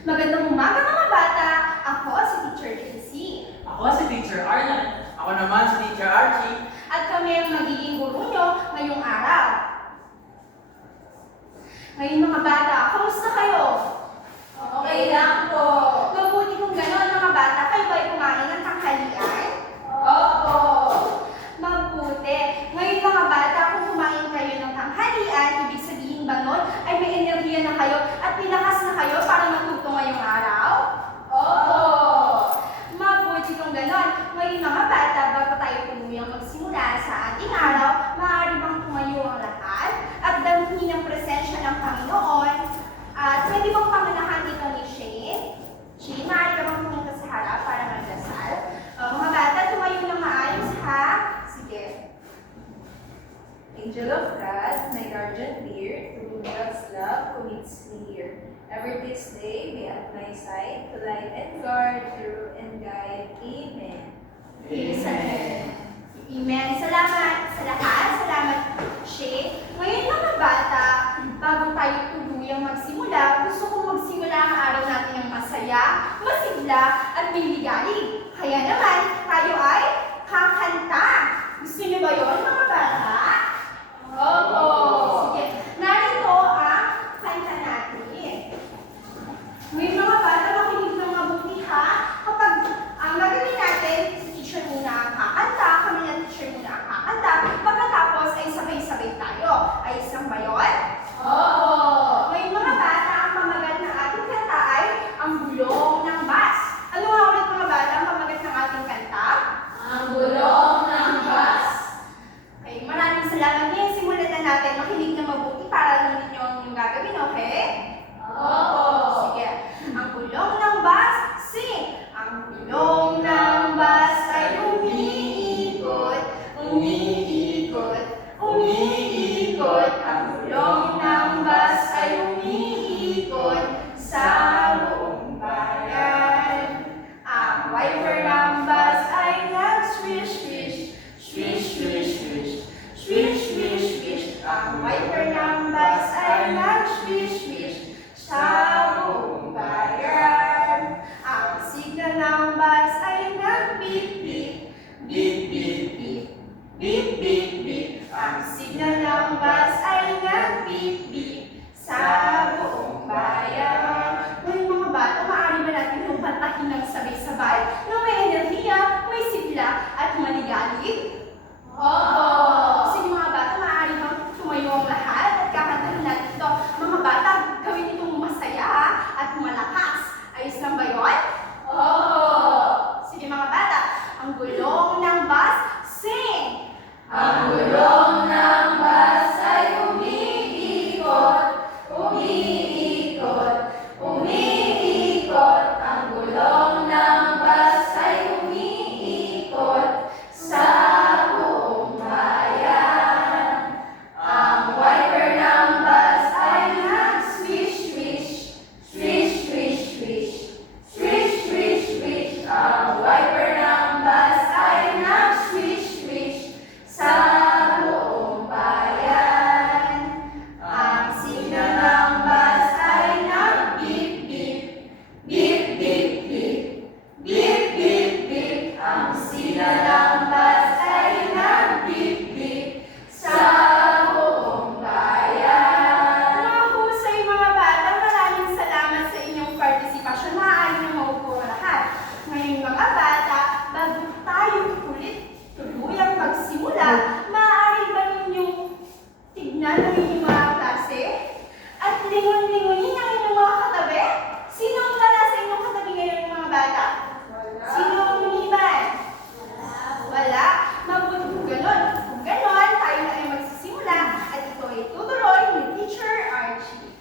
Magandang umaga mga bata! Ako si Teacher Daisy. Ako si Teacher Arlan. Ako naman si Teacher Archie. At kami ang magiging guro nyo ngayong araw. Ngayon mga bata, kamusta kayo? Okay lang po. Mabuti kung gano'n mga bata, kayo ba'y kumain ng tanghalian? Opo. Mabuti. Ngayon mga bata, kung kumain kayo ng tanghalian, ibig sabihin ba nun ay may enerhiya na kayo at nilakas na kayo para matuto ngayong araw? Opo. Mabuti kung gano'n. Ngayon mga bata, bago tayo tuluyang magsimula sa ating araw, maaari bang tumayo ang lahat at damhin ang presensya ng Panginoon? At pwede bang pamanahan dito ni Shane? Shane, maaari ka bang pumunta sa harap para magdasal? Mga bata, tumayo na maayos ha? Sige. Angel of God, my guardian dear, to whom God's love commits me here. Ever this day be at my side, to light and guard, through and guide. Amen. Amen. Amen. Salamat sa lahat. Salamat, Shane. Ngayon mga bata, bago tayo tuluyang magsimula, gusto kong magsimula ang araw natin ng masaya, masigla, at may ligalig. Kaya naman, tayo ay kakanta. Gusto niyo ba yun mga bata? Opo. Sige. Narito ang kanta natin. Ngayon mga bata, makinig ng mabuti ha. Kapag ang gagawin natin, si teacher muna ang kakanta, kami na teacher muna ang kakanta, pagkatapos ay sabay-sabay tayo. Ayos lang ba yun? Opo. Ngayon mga bata, ang pamagat ng ating kanta ay ang bulong ng bus. Ano nga ulit mga bata ang pamagat ng ating kanta? Ang gulong ng bus. Okay, maraming salamat ngayon. Simulan na natin. Makinig na mabuti para alam ninyo ang gagawin, okay? Opo. Sige. Ang gulong ng bus, sing! Ang gulong ng bus ay umiikot, umiikot, umiikot. Ang gulong ng bus ay umiikot sa buong bayan. Ang wiper ng bus ay nag-swish-swish, swish-swish-swish, swish-swish-swish. Ang wiper ng bus ay nag-swish-swish sa buong bayan. Ang signal ng bus ay nag-beep-beep, beep-beep-beep, beep-beep-beep. Ang signal ng bus ay nag-beep-beep sa buong bayan. Ngayon mga bata, maaari ba natin itong kantahin ng sabay-sabay na may enerhiya, may sigla, at maligalig? Opo. Sige mga bata, maaari bang tumayo ang lahat at kakantahin natin ito. Mga bata, gawin itong masaya at malakas. Ayos lang ba yun? Opo. Sige mga bata, ang gulong ng bus, sing! Ang gulong ng bus ay umiikot, umiikot, umiikot. Ang gulong ng bus ay umiikot sa buong bayan. Ang wiper ng bus ay nag-swish-swish, swish-swish-swish, swish-swish-swish. Ang wiper ng bus ay nag-swish-swish sa buong bayan. Ang signal ng bus ay nag-beep-beep, beep-beep-beep, beep-beep-beep. Ang signal ng bus ay nag-beep-beep sa buong bayan. Mahusay mga bata, maraming salamat sa inyong partisipasyon. Maaari na maupo ang lahat. Ngayon mga bata, bago tayo tuluyang magsimula, maaari ba ninyong tignan ang inyong mga klase? At lingon-lingonin ang inyong mga katabi? Sino ang wala sa inyong katabi ngayon mga bata? Sino ang lumiban? Wala. Mabuti kung ganon. Kung ganon, tayo na ay magsisimula at ito ay tutuloy ni Teacher Archie.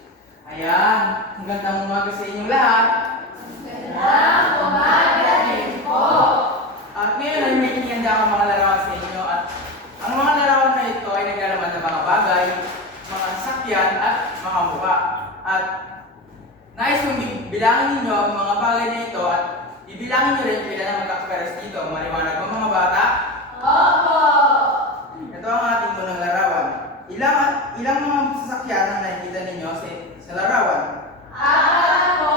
Ayan, magandang umaga sa inyong lahat. Magandang umaga din po. At ngayon ay may kinihanda akong mga larawan sa inyo at ang mga larawan na ito ay naglalaman ng mga bagay, mga sakyan at mga mukha. At nais kong bilangin ninyo ang mga bagay na ito at ibilangin nyo rin kailan na magkakaperas dito. Maliwanag mo mga bata? Opo. Ito ang ating unang larawan. Ilang mga sasakyan ang nakikita ninyo sa larawan? Apat po.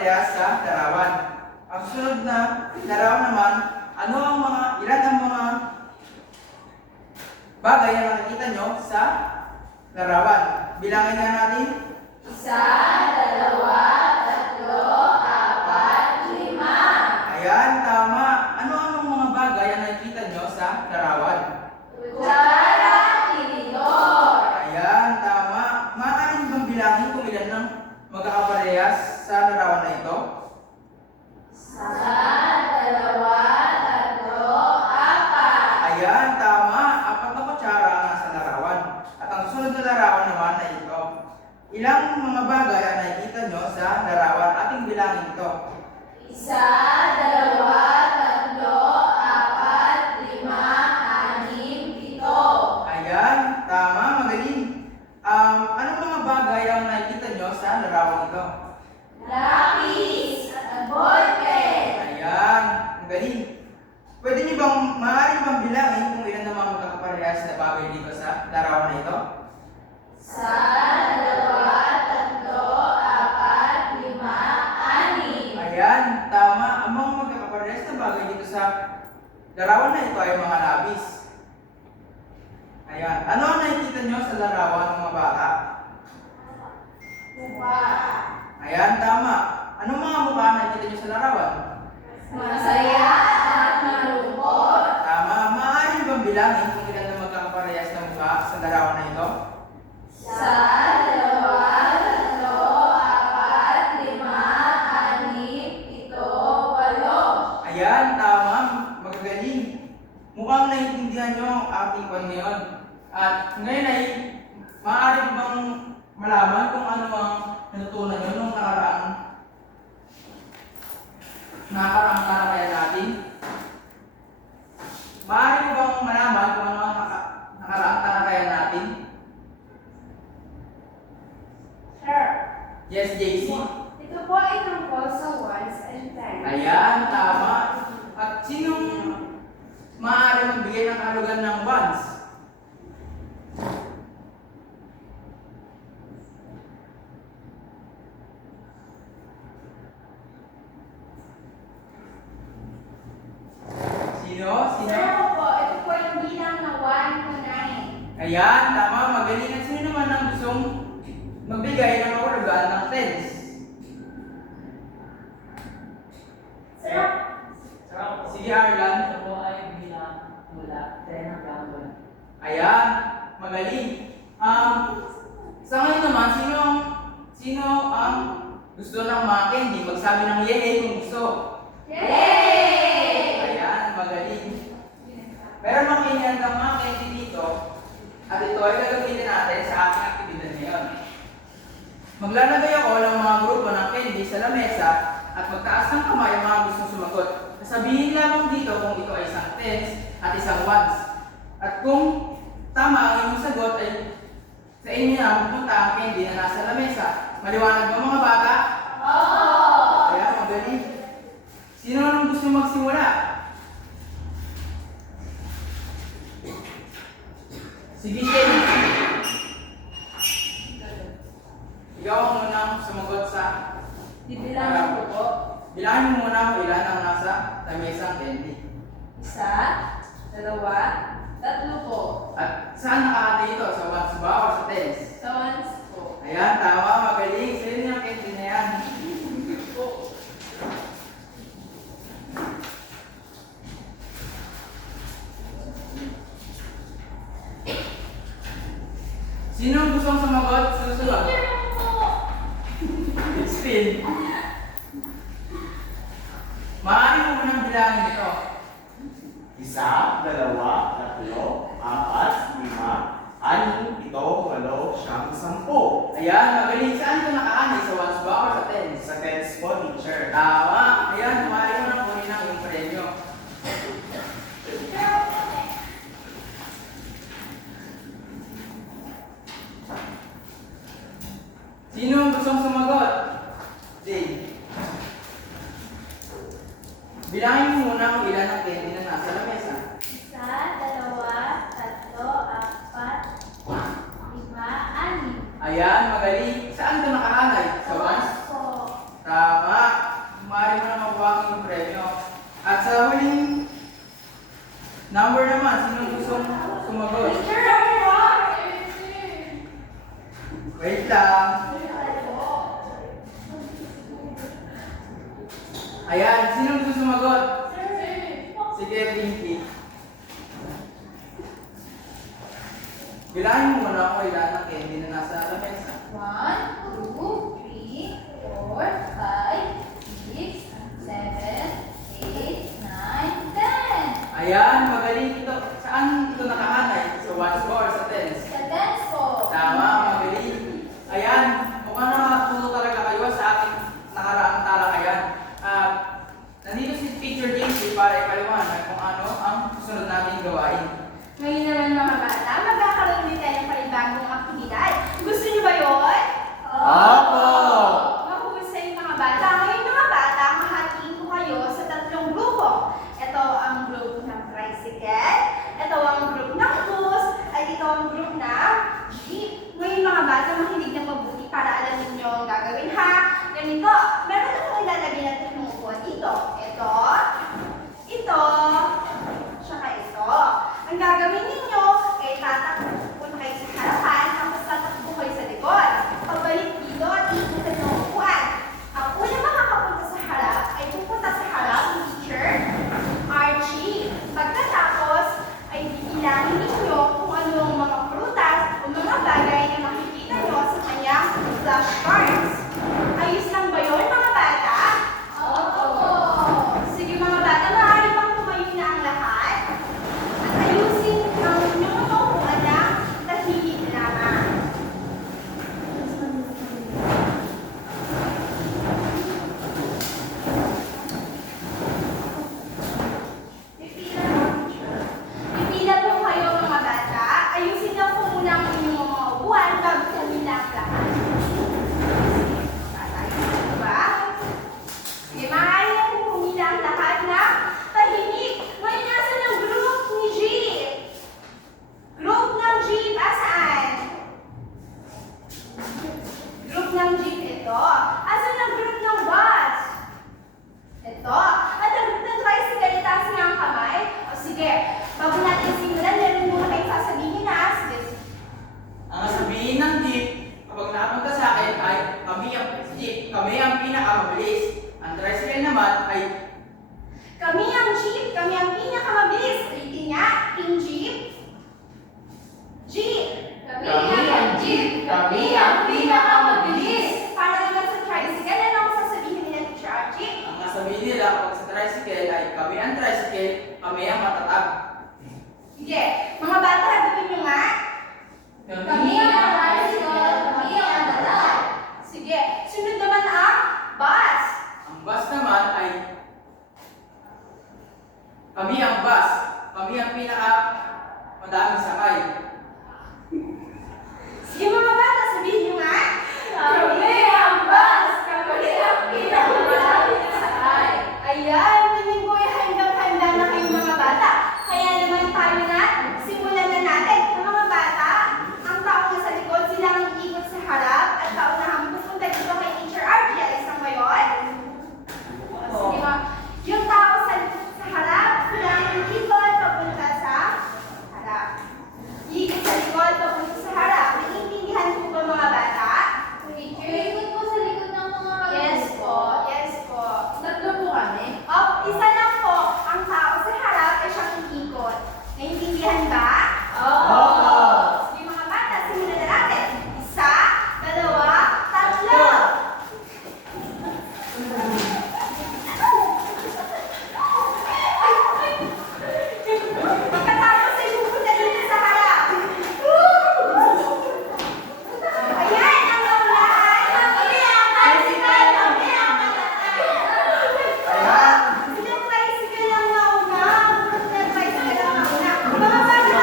magkaparehas sa larawan. Ang susunod na larawan naman, ilan ang mga bagay na nakikita nyo sa larawan? Bilangin nga natin. 1, 2, 3, 4, 5. Ayan, tama. Ano-anong mga bagay ang nakikita nyo sa larawan? Kutsara, tinidor. Ayan, tama. Maaari niyo bang bilangin kung ilan ng magkakaparehas sa larawan na ito? 1, 2, 3, 4. Ayan, tama. 4 na kutsara ang nasa larawan. At ang susunod na larawan naman ay ito. Ilang mga bagay ang nakikita nyo sa larawan? Ating bilangin ito. 1, 2, 3, 4, 5, 6, 7. Ayan, tama, magaling. Anong mga bagay ang nakikita nyo sa larawan ito? Lapis at ballpen. Ayan, magaling. Pwede niyo maaari bang bilangin kung ilan naman magkakaparehas na bagay dito sa larawan na ito? 1, 2, 3, 4, 5, 6. Ayan, tama. Ang mga magkakaparehas na bagay dito sa larawan na ito ay mga labis. Ayan. Ano ang nakikita nyo sa larawan, mga bata? Mukha. Ayan, tama. Anong mga mukha ang nakikita nyo sa larawan? Masaya at malungkot. Tama. Maaari bang bilangin kung ilan na magkakaparehas na mukha sa larawan na ito? 1, 2, 3, 4, 5, 6, 7, 8. Ayan, tama. Magagaling. Mukhang naiintindihan nyo ang ating kwan ngayon. At ngayon ay maaari bang malaman kung ano ang natutunan nyo nung nakaraang talakayan natin? Maaari mo bang malaman kung ano ang nakaraang talakayan natin? Sir, Yes, JC? ito po ay tungkol sa ones and tens. Ayan, tama. At sinong maaari magbigay ng kahulugan ng ones? Sino? Sir, ako po, ito po yung bilang na 1 to 9. Ayan, tama, magaling. At sino naman ang gustong magbigay ng kahulugan ng tens? Sir, Sige, Arlan. Ito ay bilang mula 10 hanggang 1. Ayan, magaling. Sa ngayon naman, sino ang gusto ng mga candy? Magsabi ng yay kung gusto. Yay! Ayan, magaling. Meron mga inihanda mga candy dito at ito ay gagamitin natin sa ating aktibidad ngayon. Maglalagay ako ng mga grupo ng candy sa lamesa at magtaas ng kamay ang mga gustong sumagot. Sabihin lamang dito kung ito ay isang tens at isang ones. At kung tama ang inyong sagot ay sa inyo na pupunta ang candy na nasa lamesa. Maliwanag ba mga bata? Oo! Ayan, magaling. Sino nang gusto magsimula? Sige, Shelly. Ikaw ang munang sumagot sa... Bibilang ko po. Bilangin mo muna kung ilan ang nasa lamesang candy. 1, 2, 3 po. At saan nakakatay ito? Sa ones ba o sa tens? Sa ones po. Ayan, tama, magaling. Sino yung candy na yan? Sino ang gustong sumagot? Susunod. Still. Maaari mo munang bilangin ito. 1, 2, 3, 4, 5, 6, 7, 8, 9, 10. Ayan, magaling. Saan ito nakaanay? Sa ones ba o sa tens? Sa tens po, teacher. Tama. Ayan, maaari mo nang kunin ang iyong premyo. Sino ang gustong sumagot? Jane. Bilangin mo muna kung ilan ang candy na nasa lamesa. 1, 2, 3, 4, 5, 6. Ayan, magaling. Saan ito nakaanay? Sa ones? po. Tama. Bilangin mo muna ako ilan ang candy na nasa lamesa. 1, 2, 3, 4, 5, 6, 7, 8, 9, 10. Ayan, magaling ito. Saan ito nakahanay? Sa ones po or sa tens? Sa dance po. Tama, magaling. Ayan, mukhang nakatuto talaga kayo sa ating nakaraang talakayan. Nandito si Teacher JC para ipaliwanag kung ano ang susunod nating gawain. Ngayon naman mga bata, magkakaroon din tayo ng panibagong aktibidad. Gusto niyo ba yun? Opo! Mahusay mga bata. Ngayon mga bata, mahatiin ko kayo sa 3 grupo. Ito ang group ng tricycle, ito ang group ng bus, at ito ang group ng jeep. Ngayon mga bata, makinig ng mabuti para alam niyo ang gagawin ha. Ganito, meron akong ilalagay na 3 upuan dito. Ito, tsaka ito. Ang gagawin ninyo ay tatakbo kayo sa harapan, tapos tatakbo kayo sa likod. Pagbalik dito at ikutan ng upuan. Ang unang makakapunta sa harap ay pupunta sa harap ni Teacher Archie. Pagkatapos ay bibilangin ninyo kung ano ang mga prutas o mga bagay na makikita nyo sa kanyang flashcards. Ayos lang ba yun mga bata? Opo. Sige mga bata, maaari bang tumayo na ang lahat? At ayusin ang inyong mga upuan na tahimik lamang. Pipila po kayo mga bata. Ayusin lang po muna ang inyong mga upuan bago tumila ang lahat. Sige, ba? Sige, maaari na po pumila ang lahat na tahimik. Ngayon nasa ng group ni Jeep? Group ng Jeep, asaan? Group ng Jeep ito. Asan ang group ng bus? Ito. At ang group ng tricycle, itaas niya ang kamay. O sige, bago natin simulan, meron muna kayong sasabihin na. Sige, Ang sabihin ng jeep, kapag nakapunta sa akin ay kami ang pinakamabilis. Ang tricycle naman ay kami ang Jeep, kami ang pinakamabilis. Ulitin niya, Team Jeep. Jeep. Kami ang jeep. Kami ang pinakamabilis. Para naman sa tricycle, ano ang sasabihin nila Teacher Archie? ang sabihin nila kapag sa tricycle ay kami ang tricycle, kami ang matatag. Sige, mga bata, gawin niyo nga. Kami ang tricycle. Kami ang dalag. Sige, sunod naman ang bus. Ang bus naman ay kami ang bus. Kami ang madaming sakay. Sige mga bata, sabihin niyo nga. Kami ang bus. Kami ang pinakamalapit sa sakay. Ayan, tingin ko ay handang-handa na kayong mga bata. Kaya naman tayo na, simulan na natin. Ang mga bata, ang tao na sa likod, sila ang iikot sa harap at kaunahang pupunta dito kay Teacher Archie. Alis lang ba yun? Sige mga, yung tao sa harap, sila ang iikot papunta sa harap. Iikot sa likod papunta sa harap. Naiintindihan po ba mga bata? Ikot po sa likod ng mga Yes po, yes po. Tatlo po kami. Isa lang po, ang tao sa harap ay siyang iikot. Naintindihan ba? Opo! Sige mga bata, simulan na natin. 1, 2, 3. Pagkatapos ay pupunta dito sa harap. Ayan, ang naunahan. Kami ang tricycle, kami ang Ayan! Silang tricycle ang nauna. Silang tricycle ang nauna. Mga bata,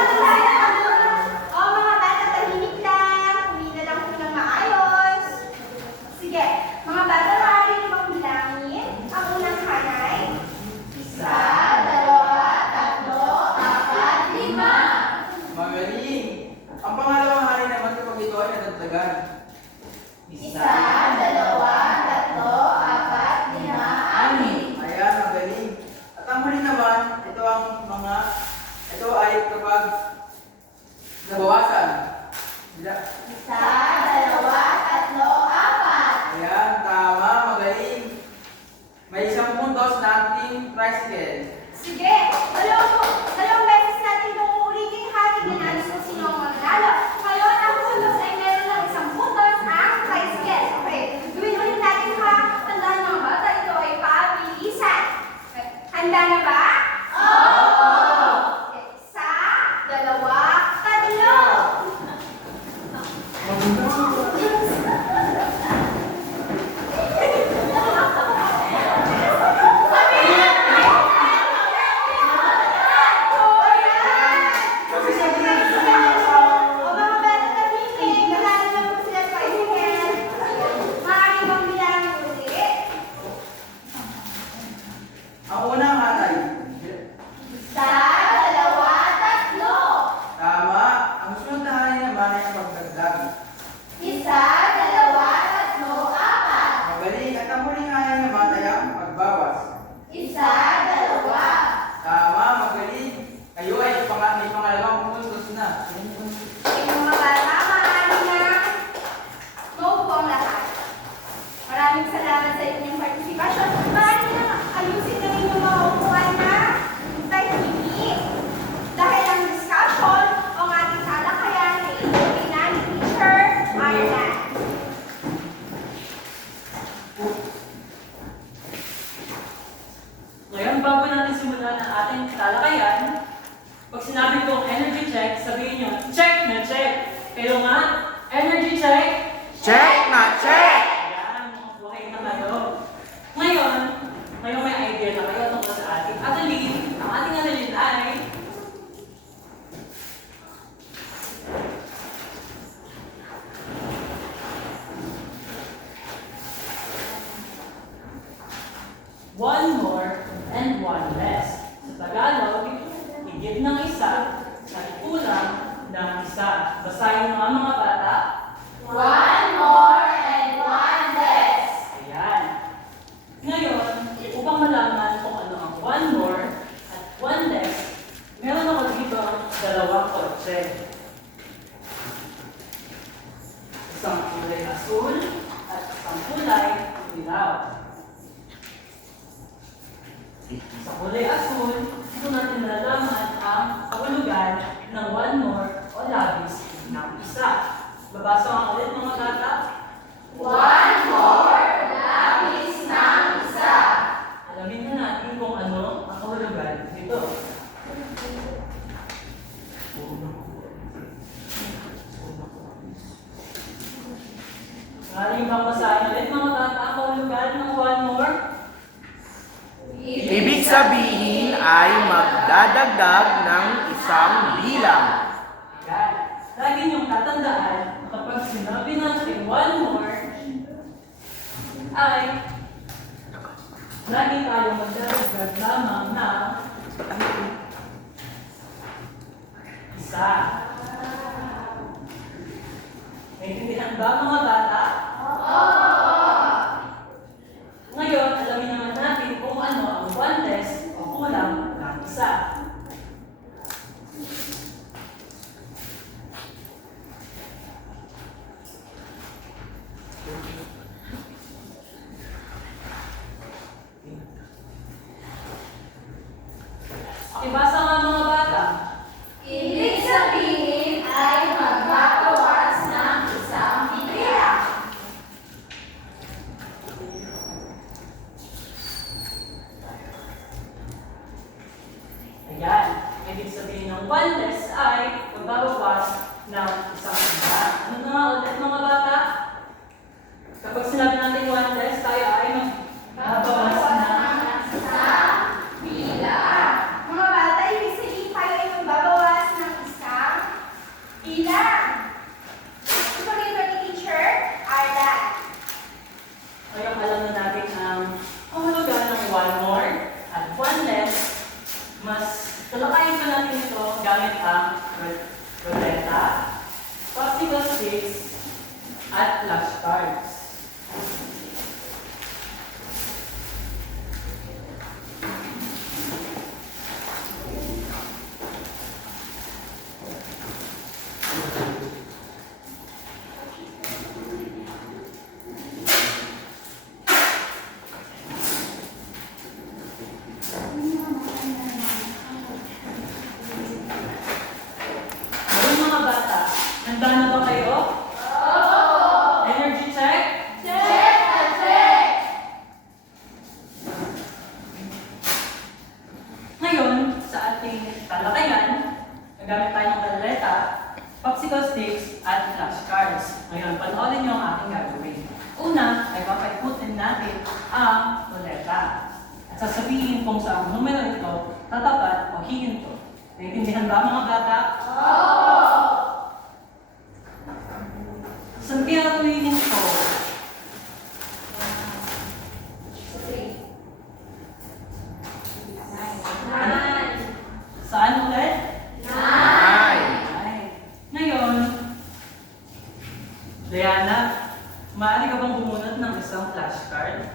mga bata, tahimik lang. Humina lang po ng maayos. Sige, mga bata, maaari niyo bang bilangin ang unang hanay? 1, 2, 3, 4, 5. Magaling! Ang pangalawang hari naman kapag ito ay nadagdagan. 1, 2, 3, 4, 5, 6. Ayan, magaling. At ang huli naman, ito ay kapag nabawasan. 1, 2, 3, 4. Ayan, tama, magaling. May 10 puntos na ating tricycle. Sige, dalawang beses natin itong uulitin ha. Tignan natin kung sino ang mananalo. bilang. Isa, dalawa, tatlo, apat. Magaling. At ang huling hain naman ay ang magbawas. Isa, dalawa. Tama, magaling. Kayo ay may pangalawang puntos na. Yung mga bata, maaari na maupo ang lahat. Maraming salamat sa inyong partisipasyon. Maaari na ayusin na rin yung mga upuan na tahimik. Dahil ang discussion o ang ating talakayan ay inuwi na ni Teacher Ireland. Ngayon, bago natin simulan ang ating talakayan, pag sinabi kong energy check, sabihin nyo, check na check. Pero nga, energy check. Check na check! Ayan, okay na kayo. Ngayon may idea na kayo tungkol sa ating aralin. Ang ating aralin ay one more and one less. Sa Tagalog, higit ng isa at kulang ng isa. Basahin mo nga mga bata. One more and one less. Ayan. Ngayon, upang malaman kung ano ang one more at one less, meron ako dito dalawang kotse. Isang kulay asul at isang kulay dilaw. Sa kulay asul, ito natin nalalaman ang kahulugan ng one more o labis ng isa. Babasa nga ulit mga bata. One more, labis ng isa. Alamin na natin kung ano ang kahulugan nito. Maraming bang basahin ulit mga bata ang kahulugan ng one more? Ibig sabihin ay magdadagdag ng isang bilang. Yan. Lagi niyong tatandaan na kapag sinabi natin one more, ay lagi tayong magdadagdag lamang ng isa. Naintindihan ba mga bata? Ngayon, alamin naman natin kung ano ang one less o kulang ng isa. Ibasa nga mga bata. Ibig sabihin ay magbabawas ng isang bilang. Ayan. Ibig sabihin ng one less ay magbabawas ng isang bilang. Ano na nga ulit mga bata? Kapag sinabi natin one less, tayo ay magbabawas ng isang bilang. Mga bata, ibig sabihin tayo ay magbabawas ng isang bilang. Ipagin ko ni Teacher Arlan. Ngayon alam na natin ang kahulugan ng one more at one less. Mas talakayin pa natin ito gamit ang ruleta, popsicle sticks, at flashcards. Ngayon mga bata, handa na ba kayo? Energy check? Check na check! Ngayon, sa ating talakayan, nagamit tayo ng ruleta, popsicle sticks, at flashcards. Ngayon, panoorin niyo ang aking gagawin. Una, ay papaikutin natin ang ruleta. At sasabihin kung saan numero ito, tatapat o hihinto. Naiintindihan ba mga bata? Saan kaya ito hihinto? Saan ulit? Nine. Ay. Ngayon, Diana, maaari ka bang bumunot ng isang flashcard?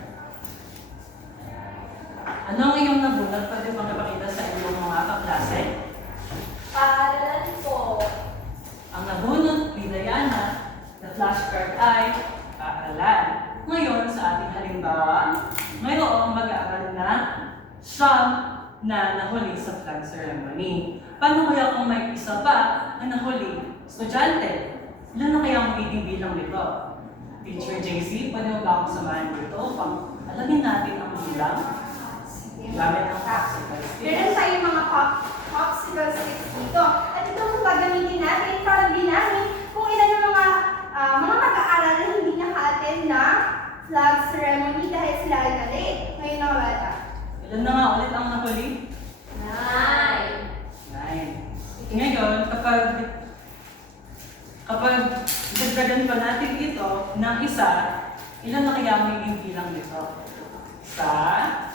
Ano ang iyong nabunot? Pwede bang ipakita sa iyong mga kaklase? Paaralan po. Ang nabunot ni Diana na flashcard ay paaralan. Ngayon, sa ating halimbawa, mayroong mag-aaral na siyam na nahuli sa flag ceremony. Paano kaya kung may isa pa na nahuli? Estudyante, ilan na kaya ang magiging bilang nito? Teacher JC, pwede mo ba akong samahan dito upang alamin natin ang bilang? Gamit ang popsicle stick. Meron tayong mga popsicle sticks dito. At ito po gagamitin natin para bilangin kung ilan ang mga mag-aaral na hindi naka-attend na flag ceremony dahil sila ay na-late. Ngayon mga bata. Ilan na nga ulit ang nahuli? 9. Ngayon, kapag dagdagan pa natin ito ng isa, ilan na kaya ang magiging bilang nito? Isa,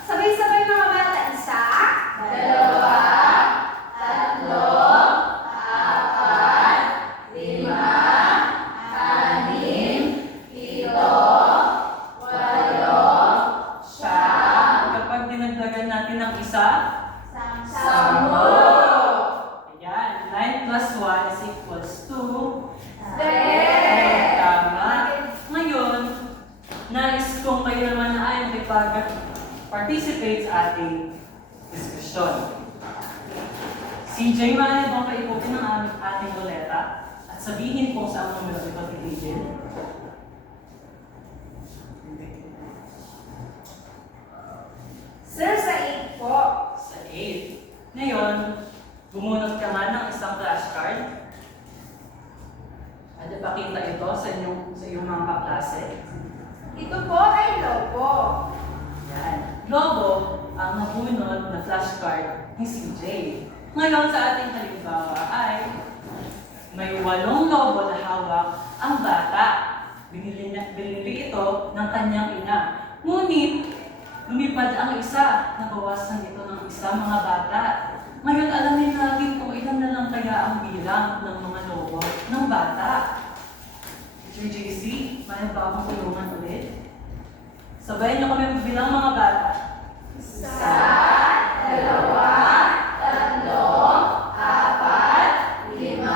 Sabay-sabay mga bata. Isa, 2, 3, 4, 5, 6, 7, 8, siya. Kapag dinagdagan natin ng isa, 10. ayan, 9 plus 1 is equals to 10. Tama. Ngayon, nais kong kayo naman na ay makipag-participate sa ating diskusyon. CJ, maaari bang paikutin ang ating ruleta at sabihin kung saan numero ito titigil? sir, sa 8 po. Sa 8. Ngayon, bumunot ka man ng isang flashcard. At ipakita ito sa iyong mga kaklase. Ito po ay lobo. Yan. Lobo ang nabunod na flashcard ni CJ. Ngayon sa ating halimbawa ay may 8 lobo na hawak ang bata. Binili ito ng kanyang ina. Ngunit, lumipad ang isa. Nabawasan ito ng isa mga bata. Ngayon alamin natin kung ilan na lang kaya ang bilang ng mga lobo ng bata. Teacher JC, may ba akong tulungan ulit? Sabayan niyo kami magbilang mga bata. 1, 2, 3, 4, 5, 6, 7, 8,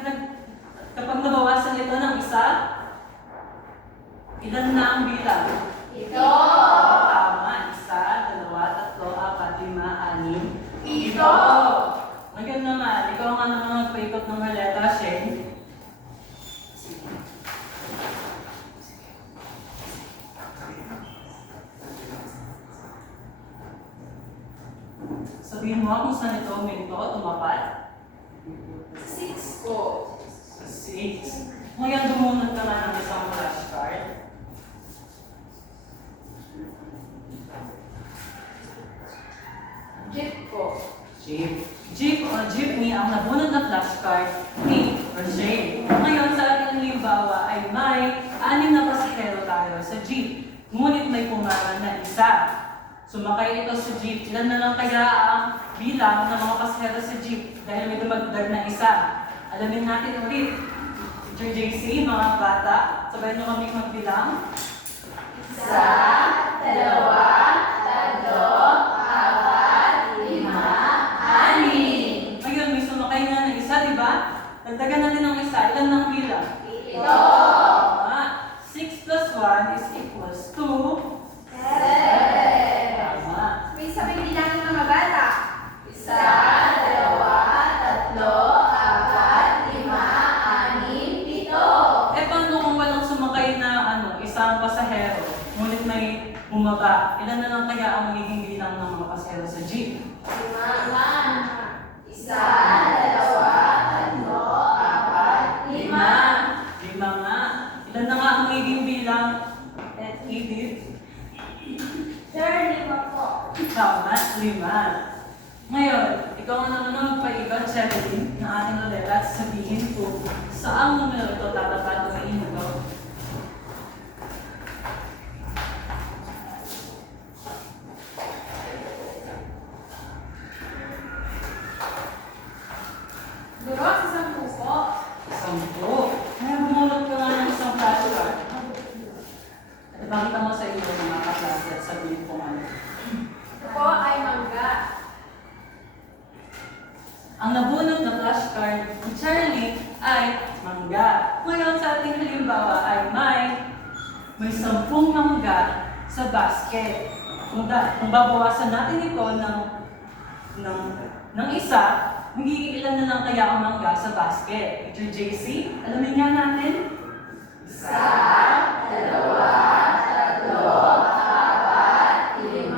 8. Kapag nabawasan ito ng isa, ilan na ang bilang? Ito. Tama. 1, 2, 3, 4, 5, 6, 7. Ngayon naman, ikaw nga naman magpaikot ng ruleta, Shane. Sabihin mo kung saan ito uminto, tumapat. 6 po. 6. Ngayon bumunot ka na ng isang flashcard. Jeep po. Jeep o jeepney ang nabunod na flashcard ni Roger. Ngayon sa ating halimbawa ay may 6 na pasahero tayo sa jeep. Ngunit may pumaraan na isa. Sumakay ito sa jeep. Ilan na lang kaya ang bilang ng mga pasahero sa jeep dahil may dumagdag na isa. Alamin natin ulit. Teacher JC, mga bata, sabayan niyo kami magbilang. 1, 2, 3, 4, 5, 6. Ngayon, may sumakay na ng isa, di ba? Dagdagan natin ng isa. Ilan ng bilang? 8. Tama. 6 plus 1 is equals to 7. Tama. May sabay bilangin mga bata. 1, 2, 3, 4, 5, 6, 7. Eh, paano kung walang sumakay na isang pasahero, ngunit may bumaba? Ilan na lang kaya ang magiging bilang ng mga pasahero sa jeep? 1, 2, 3, 4, 5. 5 nga. Ilan na nga ang magiging bilang? At Edith? Sir, 5 po. Tama, 5. Ngayon, ikaw ang naman magpaikot, Sherilyn, ng ating ruleta at sabihin ko saang numero ito tatapat o ito. Siguro sa 10 po. 10. Kaya bumunot ka nga ng isang flashcard. At ipakita mo sa inyo mga kaklase at sabihin kung ano. Ito po ay mangga. Ang nabunot na flashcard ni Charlie ay mangga. Ngayon sa ating halimbawa ay may 10 mangga sa basket. Kung babawasan natin ito ng isa, magiging ilan na lang kaya ang mangga sa basket? Teacher JC, alamin nga natin? 1, 2, 3, 4, 5, 6,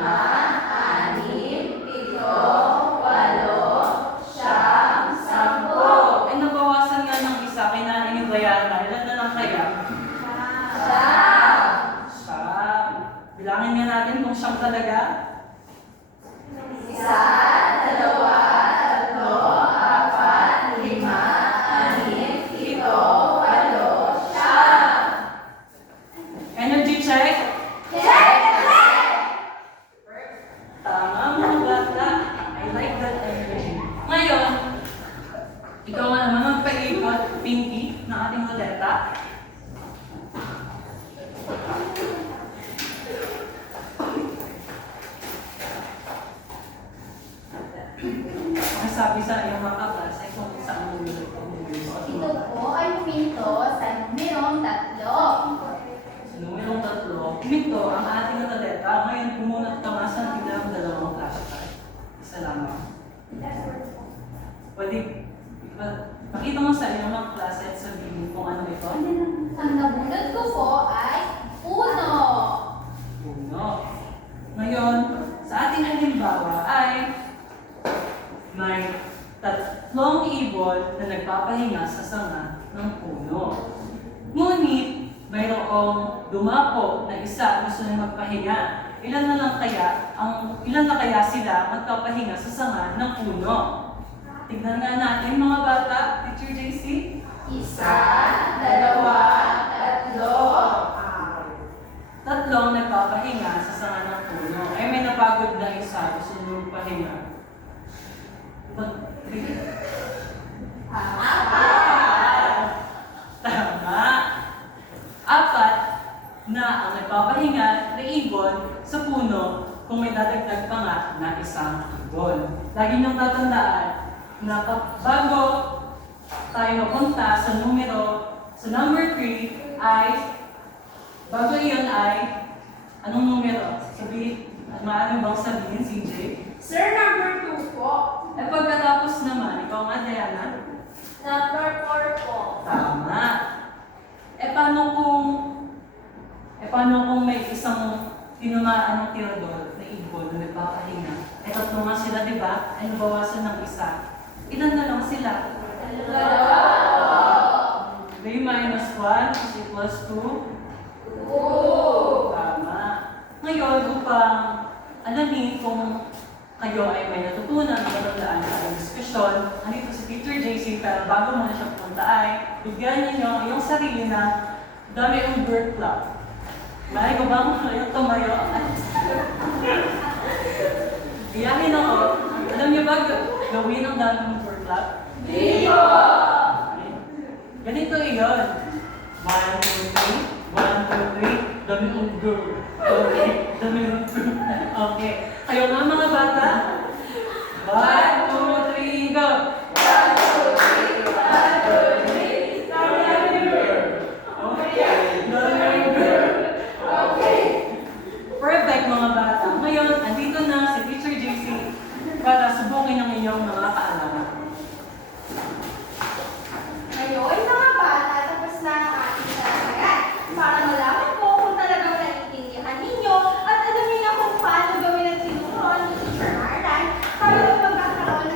7, 8, 9, 10. Nabawasan nga ng isa, kinain yung bayaran na. Ilan na lang kaya? Siyam. Bilangin nga natin kung siyam talaga. 1, 2, 3, 4, 5, 6, 7, 8, 9, 10. Energy check? Tama mga bata. I like that energy. Ngayon, ikaw nga naman magpaikot, Pinky, ng ating ruleta. Masabi sa iyong mga kaklas ay kung saan mo nilito ang Ito po ay huminto sa numerong 3. Sa numerong 3, huminto ang ating ruleta. Ngayon, pumunot ka nga sa bilang 2 flashcard. Isa lamang. Pwede, pakita mo sa iyong mga klase at sabihin kung ano ito. Ang nabunod ko po ay 1. 1. Ngayon, sa ating halimbawa ay may 3 ibon na nagpapahinga sa sanga ng puno. Ngunit, mayroong dumapo na isa gusto na magpahinga. Ilan na kaya sila magpapahinga sa sanga ng puno? Tignan nga natin mga bata, Teacher JC. 1, 2, 3. 3 nagpapahinga sa sanga ng puno. Ay may napagod na isa, gusto nyo magpahinga. 3. Tama. 4 na ang nagpapahinga na ibon sa puno kung may dadagdag pa nga na isang ibon. Lagi niyong tatandaan na bago tayo mapunta sa number 3 ay bago iyon ay anong numero? Maano bang sabihin, CJ? Sir, number 2 po. At pagkatapos naman, ikaw nga, Diana? Number 4 po. Tama. Paano kung may isang tinamaan ng tirador na ibon na nagpapahinga? Eh, 3 nga sila, di ba? Ay nabawasan ng isa. Ilan na lang sila? 3 minus 1 is equals to? 2. Tama. Ngayon, upang alamin kung kayo ay may natutunan o natandaan sa ating diskusyon, andito si Teacher JC, pero bago mo na siya punta ay bigyan niyo ang iyong sarili na dami yung bird club. May ko bang yung tumayo? Iyahin ako. Alam niyo ba gawin ang dami yung bird club? Dito! Ganito iyon. 1, 2, 3. 1, 2, 3. Dami yung girl. Okay. Dami yung girl. Okay. Kayo nga mga bata. 1, 2, 3, go! 1, 2, 3, 1, 2, 3. Dami yung girl. Okay. Dami yung girl. Okay. Perfect mga bata. Ngayon, andito na si Teacher JC para subukin ang inyong mga kaalaman. Ngayon, mga bata, tapos na ang ating talakayan. Para malaman po kung talagang naiintindihan ninyo at alam niyo na kung paano gawin ang tinuro ni Teacher Arlan para magkakaroon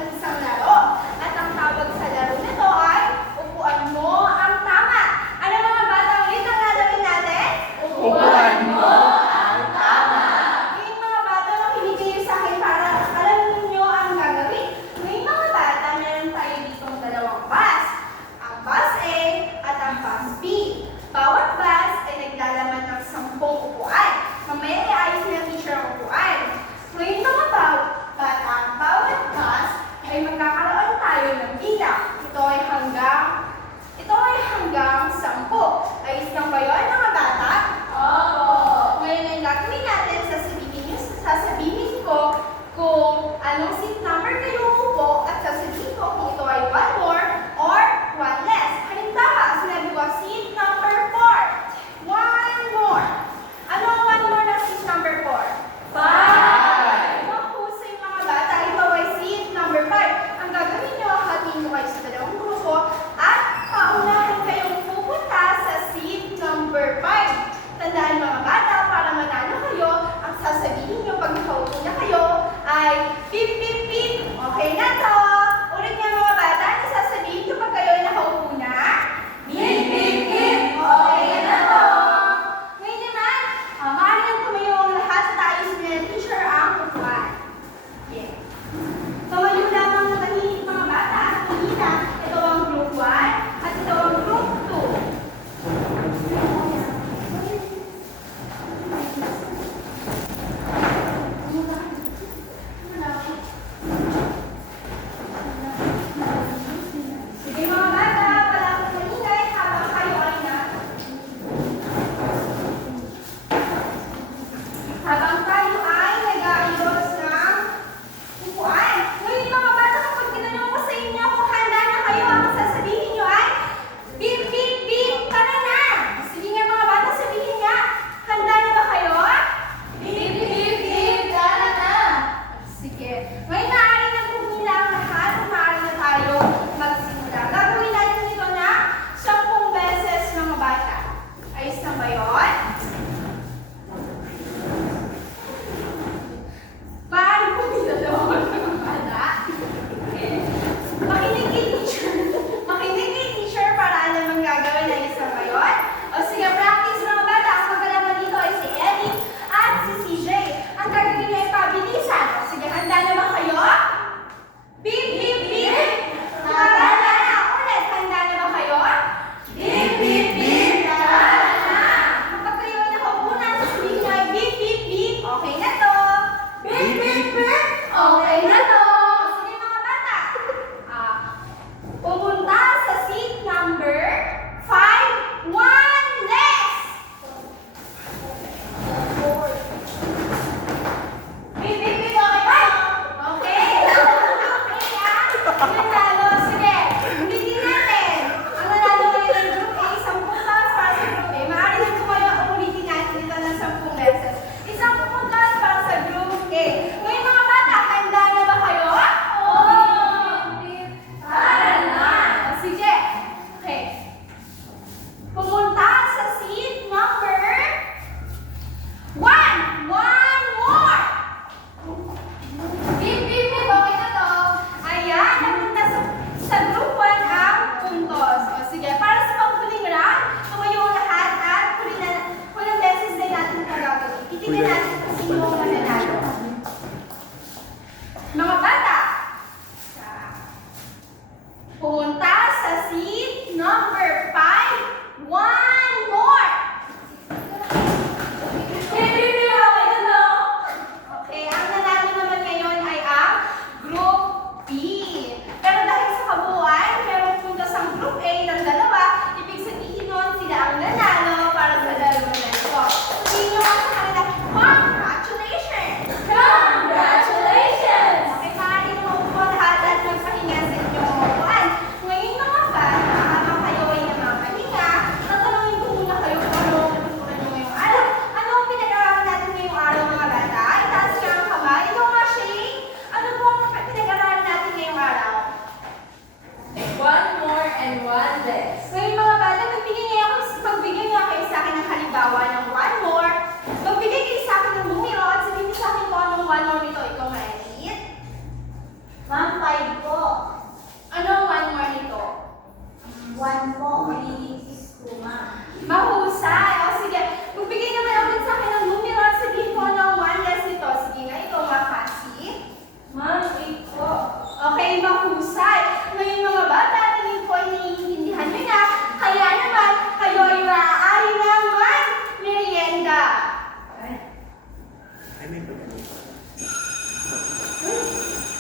ay mahusay. Ngayon mga bata, tingin ko ay naiintindihan nyo na. Kaya naman, kayo ay maaari naman merienda.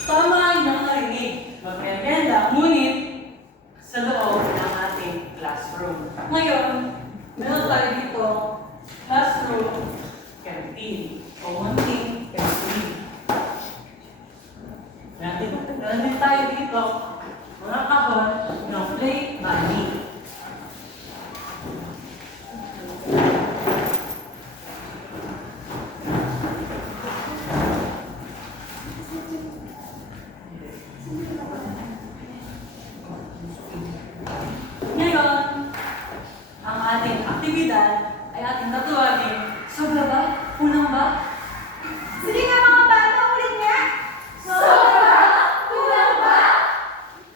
Tama yung narinig. Magmerienda, ngunit sa loob ng ating classroom. Ngayon, meron tayo dito classroom, canteen, o munting canteen. Meron din tayo dito mga kahon ng plate money. Ngayon, ang ating aktibidad ay ating tatuwagin. Sobra ba? Kulang ba? Sige nga mga bata, ulit nga. Sobra! Kulang ba?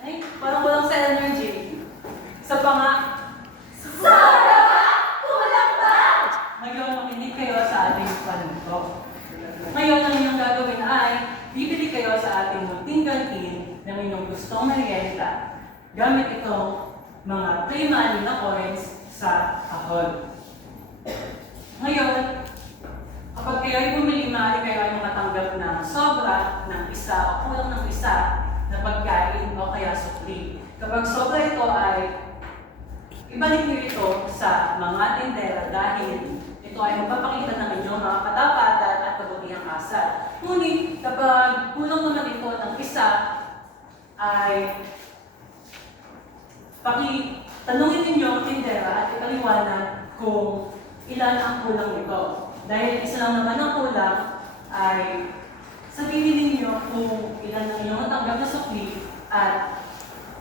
Ay, parang walang sa energy. Isa pa nga, Sobra! Kulang ba? ngayon makinig kayo sa ating panunto. Ngayon, ang inyong gagawin ay bibili kayo sa ating munting canteen ng inyong gustong merienda gamit itong mga play money na coins sa kahon. Ngayon, kapag kayo ay bumili, maaari kayo ay makatanggap ng sobra ng isa o kulang ng isa na pagkain o kaya sukli. Kapag sobra ito ay ibalik niyo ito sa mga tindera dahil ito ay magpapakita ng inyong mga katapatan at kabutihang asal. Ngunit kapag kulang naman ito ng isa ay tanungin ninyo ang tindera at ipaliwanag kung ilan ang kulang nito. Dahil isa lang naman ang kulang ay sabihin ninyo kung ilan ang inyong natanggap na sukli at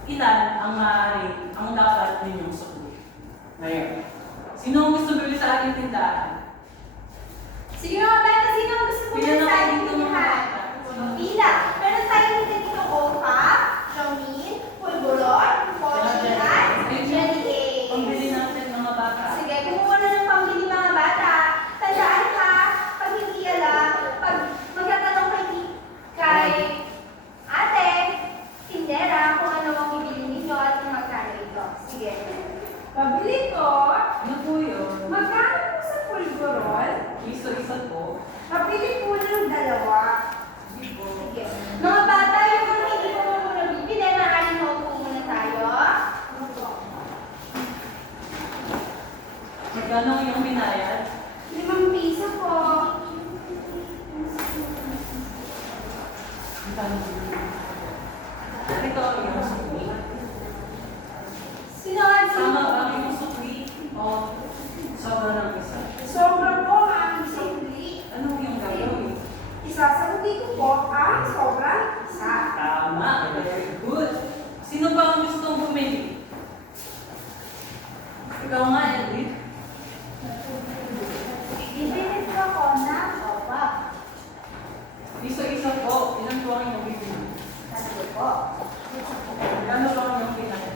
ilan ang dapat ninyong sukli. Ngayon, sino ang gusto bili sa ating tindahan? Sige mga bata, sino ang gusto Pila pumunta na sa kayo ating dito mga tindahan? bata. Pila. Meron tayong dito Oka, Chomin, Pulburon, Pochi, at Jelly Pambili Eggs. natin mga bata. Sige, kumuha na ng pambili mga bata. Tandaan ha, pag hindi alam, pag magtatanong kay ate, tindera, kung ano ang bibili ninyo at kung magkano ito. Sige. Pabili ko, Ano po yun? magkano po sa Pulburon? Isa-isa po. Pabili po ng dalawa. Hindi po. Sige. Mga bata, yung mga hindi po muna bibili, maaaring maupo muna tayo. Magkano ang iyong binayad? 5 piso po. Ito ang iyong sukli. Sinod, Tama ba ang iyong sukli? O sobra ng isa? sobra po ang aming sukli. Anong iyong gagawin? Isasaguti ko po ang sobrang isa. Tama, very good. Sino ba ang gustong bumili? Ikaw nga, Edith. Bibili po ako ng opa. Isa-isa po. Ilan po ang iyong bibili? Tatlo po. Gano'n ba ang iyong binayad?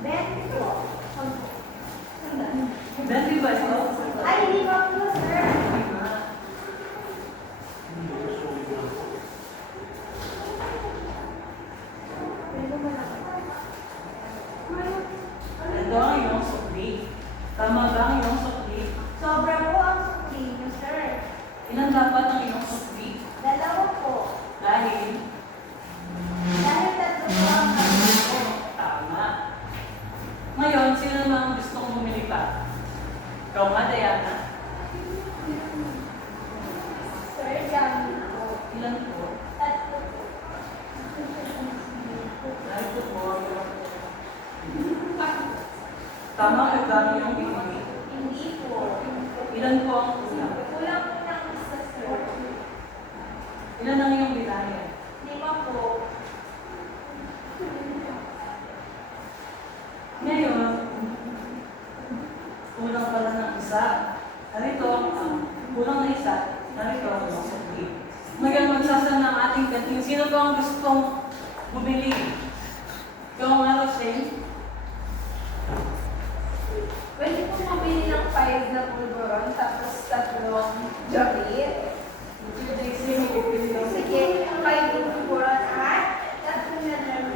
20 po. 20 ba ito? Ay, hindi pa po, sir. Lima. Ito ang iyong sukli. Tama ba ang iyong sukli? Sobra po ang sukli niyo, sir. Ilan dapat ang iyong sukli? 2 po. Dahil Dahil 3 po ang kami po. tama. Ngayon, sino naman ang gusto kong bumili pa? Ikaw nga, Diana. Sir, dami po. Ilan po? 3 po. Dahil po po. Tama, nagdami yung bibili. Hindi po. Ilan po ang kulang? Kulang po ng isa, sir. Ilan ang iyong binayad? 5 po. Ngayon, kulang pala ng isa. Narito, kulang na isa. Narito, ang sukli. Ngayon, magsasama ang ating kantin. Sino ba ang gustong bumili? Ikaw nga, Rochelle? Pwede po mabili ng 5 na pulburon, tapos 3 jokit. Sige, 5 pulburon at 3 na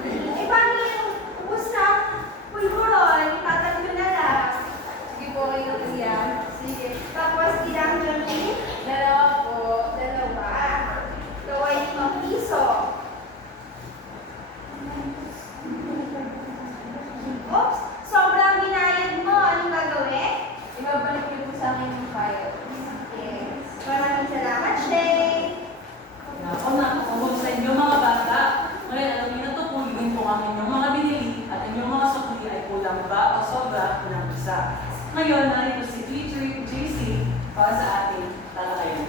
kulang ba o sobra ng isa. Ngayon, narito si Teacher JC para sa ating talakayan.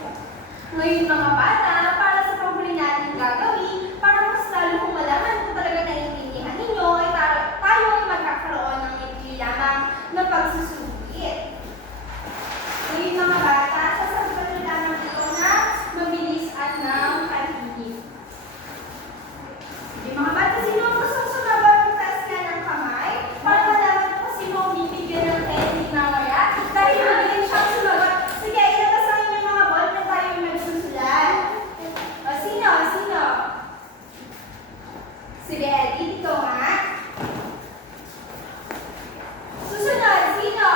Ngayon mga bata, para sa panghuli natin gagawin, para mas lalo kung malaman kung talaga naiintindihan ninyo, ay tayo ay magkakaroon ng ikli lamang na pagsusulit. Ngayon mga bata, sasagutan nyo lamang ito na mabilis at ng kalihim. Sige mga bata, sino ang gustong sumabay magtaas nga ng kamay? Para malaman ko sino ang bibigyan ng candy mamaya. Dahil magaling siyang sumagot. Sige, ilabas ang inyong mga ball na tayo ay magsusulat. O, sino? Sino? Sige, dito nga. Susunod, sino?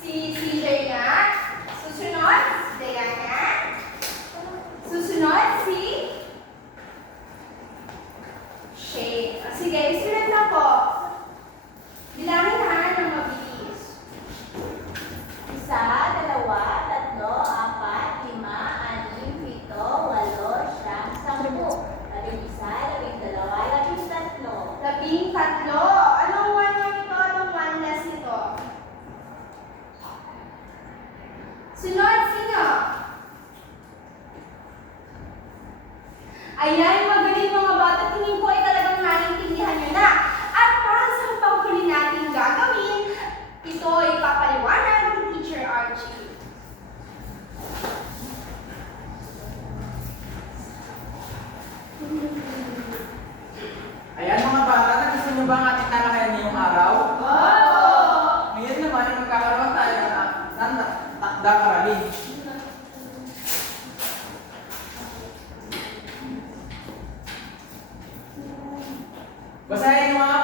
Si CJ nga. Susunod, si Diana. Susunod, si Shay. O, sige, isulat na po. Bilangin na ng mabilis. 1, 2, 3, 4, 5, 6, 7, 8, 9, 10, 11, 12, 13, 14, 13. Anong one lang ito? Anong one less nito? Sunod, sino? Ayan, magaling mga bata. Tingin ko ay talagang naiintindihan nyo na. At para sa panghuli natin gagawin, ito ay papaliwanag ni Teacher Archie. Ayan mga bata, nagustuhan nyo ba ang ating talakayan ngayong araw? Ngayon naman, ay magkakaroon tayo ng takdang aralin. Basahin mo mga